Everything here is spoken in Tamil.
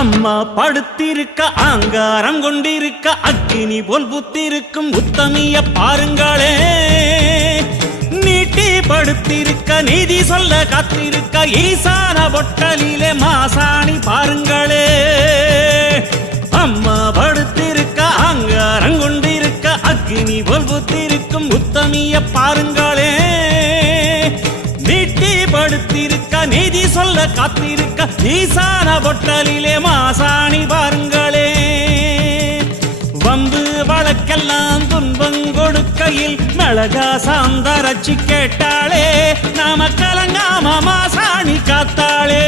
அம்மா படுத்திருக்க ஆங்காரம் கொண்டிருக்க அக்கினி போல் புத்திருக்கும் உத்தமிய பாருங்களே. நீட்டி படுத்திருக்க நீதி சொல்ல காத்திருக்க ஈசான பொட்டலிலே மாசாணி பாருங்களே. அம்மா படுத்திருக்க ஆங்காரம் கொண்டிருக்க அக்கினி போல் புத்திருக்கும் உத்தமிய பாருங்களே. நீட்டி படுத்திருக்க நீதி சொல்ல காத்திருக்க ஈசான பொட்டலிலே மாசாணி பாருங்களே. வம்பு வழக்கெல்லாம் துன்பம் கொடுக்கையில் மிளகா சாந்தரட்சி கேட்டாளே. நாம கலங்காம மாசாணி காத்தாளே.